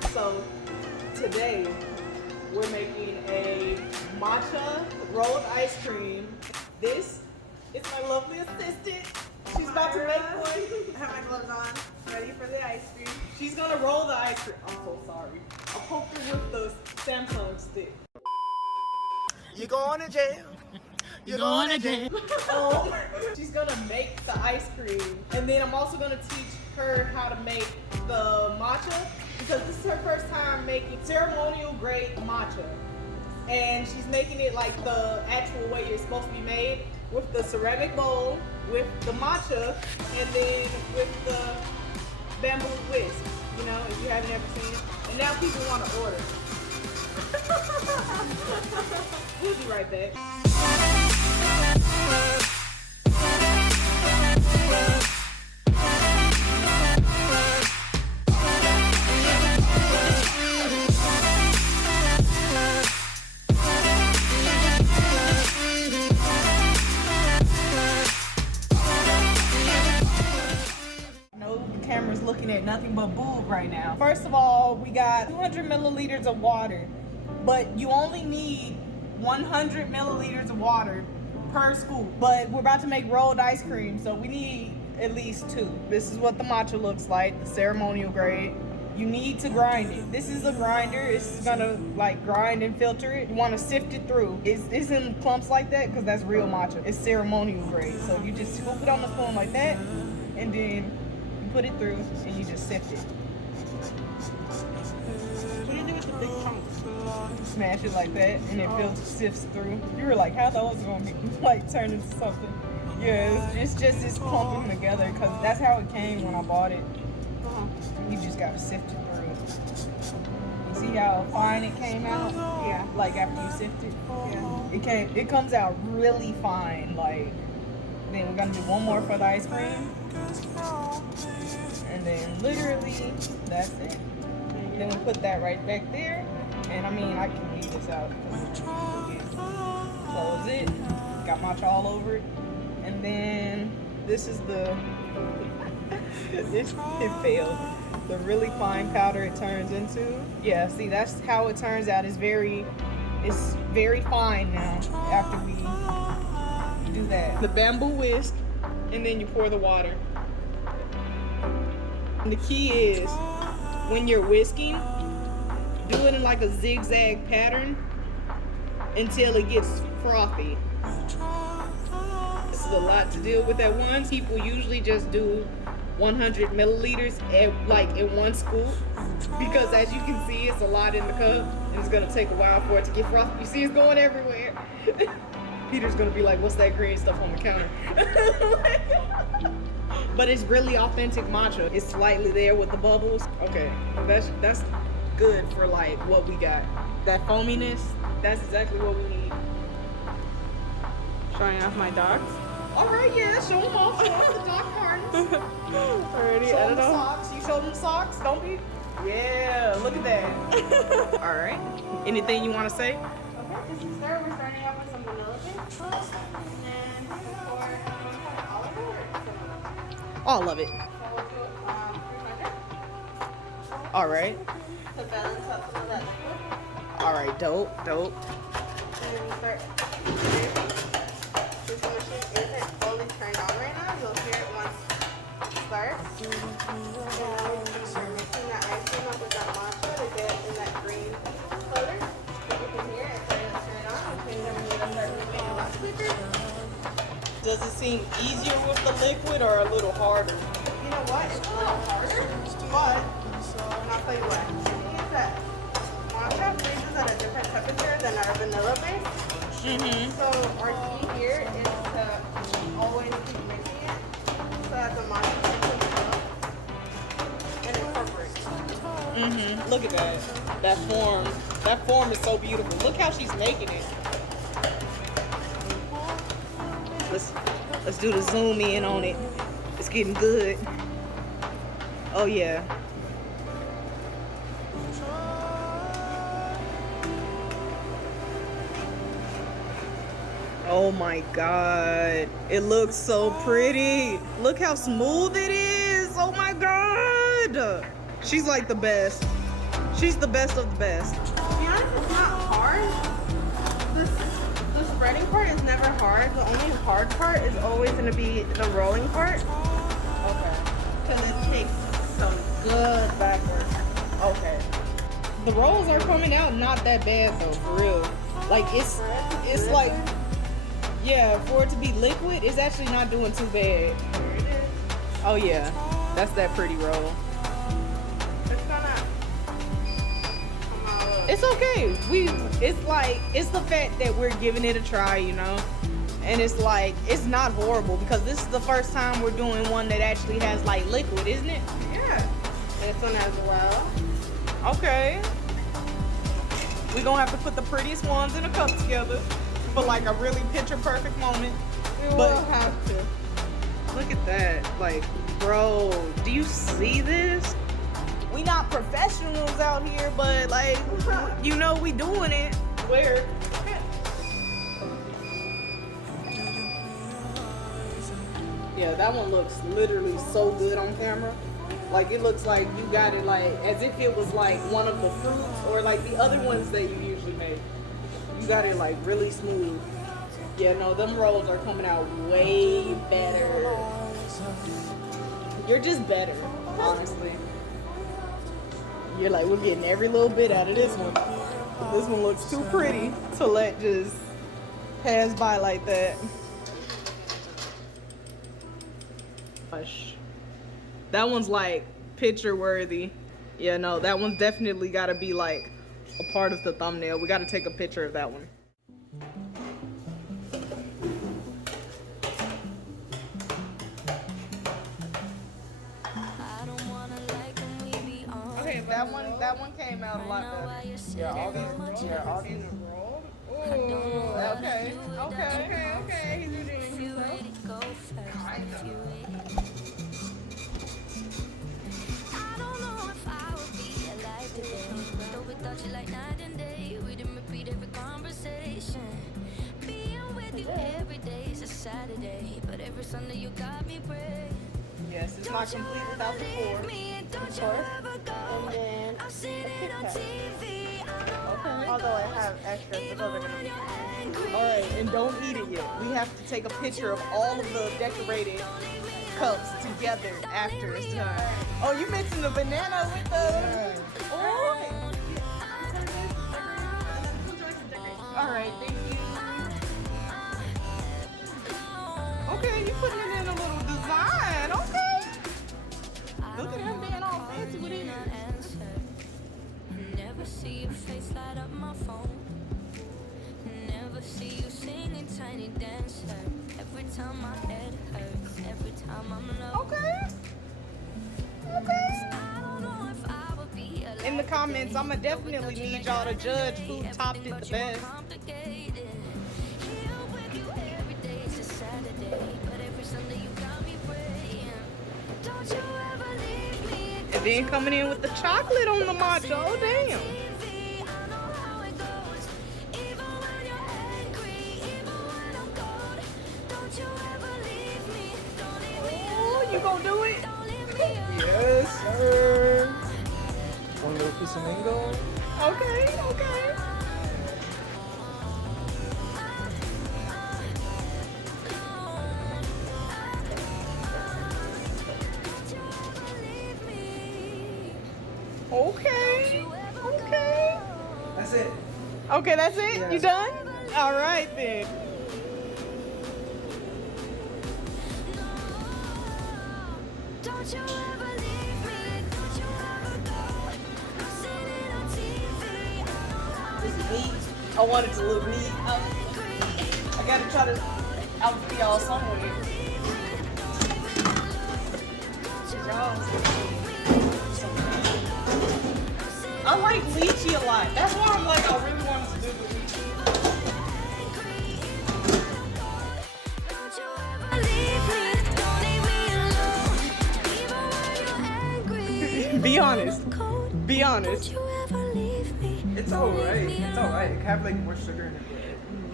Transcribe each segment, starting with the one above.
Alright, so today we're making a matcha rolled ice cream. This is my lovely assistant. She's about to make one. I have my gloves on, ready for the ice cream. She's gonna roll the ice cream. I'm so sorry. I'll poke her with the Samsung stick. You're going to jail. You're going to jail. She's gonna make the ice cream, and then I'm also gonna teach her how to make the matcha, because this is her first time making ceremonial grade matcha, and she's making it like the actual way it's supposed to be made, with the ceramic bowl, with the matcha, and then with the bamboo whisk. You know, if you haven't ever seen it, and now people want to order. We'll be right back. Camera's looking at nothing but boob right now. First of all, we got 200 milliliters of water, but you only need 100 milliliters of water per scoop. But we're about to make rolled ice cream, so we need at least 2. This is what the matcha looks like, the ceremonial grade. You need to grind it. This is a grinder. It's gonna like grind and filter it. You want to sift it through. It's in clumps like that because that's real matcha. It's ceremonial grade. So you just scoop it on the spoon like that, and then put it through and you just sift it. What do you do with the big chunks? Smash it like that and it sifts through. You were like, how those gonna be like turn into something? Yeah, it's just clumping together because that's how it came when I bought it. You just gotta sift it through. You see how fine it came out? Yeah. Like after you sift it? Yeah. It comes out really fine. Like, then we're gonna do one more for the ice cream. And then literally, that's it. Then we put that right back there. And I mean, I can leave this out. Close it. Got matcha all over it. And then this is the, it failed. The really fine powder it turns into. Yeah, see, that's how it turns out. It's very fine now after we do that. The bamboo whisk, and then you pour the water. And the key is, when you're whisking, do it in like a zigzag pattern until it gets frothy. This is a lot to deal with at once. People usually just do 100 milliliters in one scoop, because as you can see, it's a lot in the cup, and it's gonna take a while for it to get frothy. You see, it's going everywhere. Peter's gonna be like, what's that green stuff on the counter? But it's really authentic matcha. It's slightly there with the bubbles. Okay, that's good for like what we got. That foaminess, that's exactly what we need. Showing off my dogs. All right, yeah, show them off. Show off the dog Martens. Already, Show I them don't the know. socks. You show them the socks. Don't be. Yeah, look at that. All right. Anything you want to say? Okay, this is we're starting off with some vanilla beans. And for All of it. So we'll do 300. All right. To balance out some of that scoop. All right, dope. And then we start stirring. Since the machine isn't fully turned on right now, you'll hear it once it starts. And we're mixing that ice cream up with that matcha to get in that green color. So you can hear it, turn it on. Okay, then we need to start moving a lot quicker. Does it seem easier with the liquid or a little harder? You know what? It's a little harder, but I'll tell you what. It means that matcha freezes at a different temperature than our vanilla base. So our key here is to always keep mixing it so that the matcha and incorporates. Look at that. That form is so beautiful. Look how she's making it. Let's do the zoom in on it. It's getting good. Oh yeah. Oh my God. It looks so pretty. Look how smooth it is. Oh my God. She's like the best. She's the best of the best. To be honest, it's not hard. The spreading part is never hard. The only hard part is always going to be the rolling part. Okay. Because it takes some good back work. Okay. The rolls are coming out not that bad though, for real. Like it's like, yeah, for it to be liquid, it's actually not doing too bad. Here it is. Oh yeah, that's that pretty roll. It's gonna come out. It's okay. It's the fact that we're giving it a try, you know? And it's like, it's not horrible because this is the first time we're doing one that actually has like liquid, isn't it? Yeah. This one as well. Okay. We're gonna have to put the prettiest ones in a cup together for like a really picture perfect moment. We will But- have to. Look at that. Like, bro, do you see this? We not professionals out here, but like, you know, we doing it. Where? Yeah, that one looks literally so good on camera. Like, it looks like you got it like as if it was like one of the fruits or like the other ones that you usually make. You got it like really smooth. Yeah, no, them rolls are coming out way better. You're just better, honestly. You're like, we're getting every little bit out of this one. This one looks too pretty to let just pass by like that. Gosh. That one's like picture worthy. Yeah, no, that one's definitely gotta be like a part of the thumbnail. We gotta take a picture of that one. Okay, That one came out a lot better. Yeah, all these rolled. Ooh. Okay. Okay. He's doing himself. Saturday, but every Sunday you got me praying. Yes, it's not complete without the four. And then a Kit Kat. Although I have extras, but those are gonna be Alright, and don't eat it yet. We have to take a picture of all of the decorated cups together after it's done. Oh, you mixing the banana with the... Alright. Alright, thank you. Okay, you putting it in a little design. Okay. Look at him being all fancy with it. Never see your face light up my phone. Never see you singing tiny dancer. Every time my head hurts, every time I'm low. Okay. I don't know if I would be alive In the comments, I'ma definitely need y'all to judge who topped it the best. complicated. Here with you every day is a Saturday, but every Sunday you got me praying. Don't you ever leave me. And then coming in with the chocolate on the matcha. Oh, damn. I know how it goes. Even when you're angry, even when I'm cold. Don't you ever leave me. Don't leave me Oh, you gonna do it? Don't leave me alone. Yes, sir. One little piece of mango. Okay. Okay. That's it. Okay, that's it? Yes. You done? All right, then. Don't you ever leave me. Don't you ever go. I've seen it on TV. I know how Is it neat? I want it to look neat. I gotta try to outfit y'all somewhere. I like lychee a lot. That's why I'm like, I really want us to do the lychee. Don't you ever leave me. Don't leave me alone. Even when you're angry. Be honest. Cold. Be honest. Don't you ever leave me. It's alright. It's alright. It can have like more sugar in it.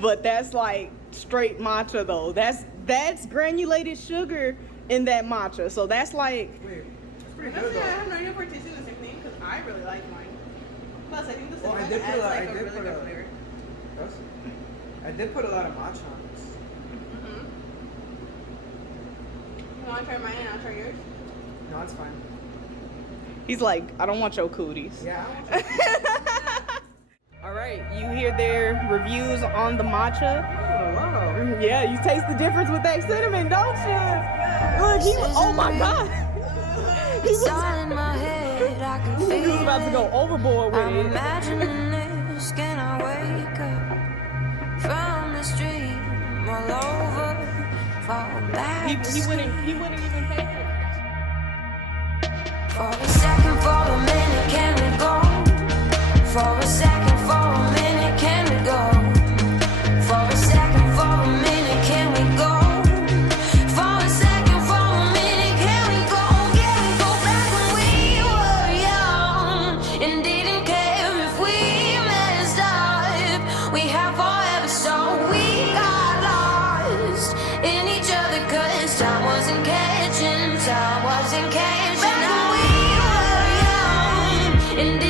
But that's like straight matcha though. That's granulated sugar in that matcha. So that's like, Wait, it's pretty good Honestly, I though. have no idea if we're tasting the same thing because I really like mine. Plus, I think the Well, I cinnamon did put adds a lot- like I a did really put good a- flavor. I did put a lot of matcha on this. Mm-hmm. You want to try mine and I'll try yours? No, it's fine. He's like, I don't want your cooties. Yeah, I want you. All right, you hear their reviews on the matcha. Oh, wow. Yeah, you taste the difference with that cinnamon, don't you? Look, he was, oh my God. He It's was, all in my head, I can he feel was about to go it. overboard with I'm it. imagining this, can I wake up from this dream all over, fall back to He sleep. wouldn't even pay for it. For a second, for a minute, can we go? For a second, for a minute, can we go? For a second, for a minute, can we go? For a second, for a minute, can we go? Can we go back when we were young and didn't care if we messed up? We had forever, so we got lost in each other, 'cause time wasn't catching, time wasn't catching. We were young and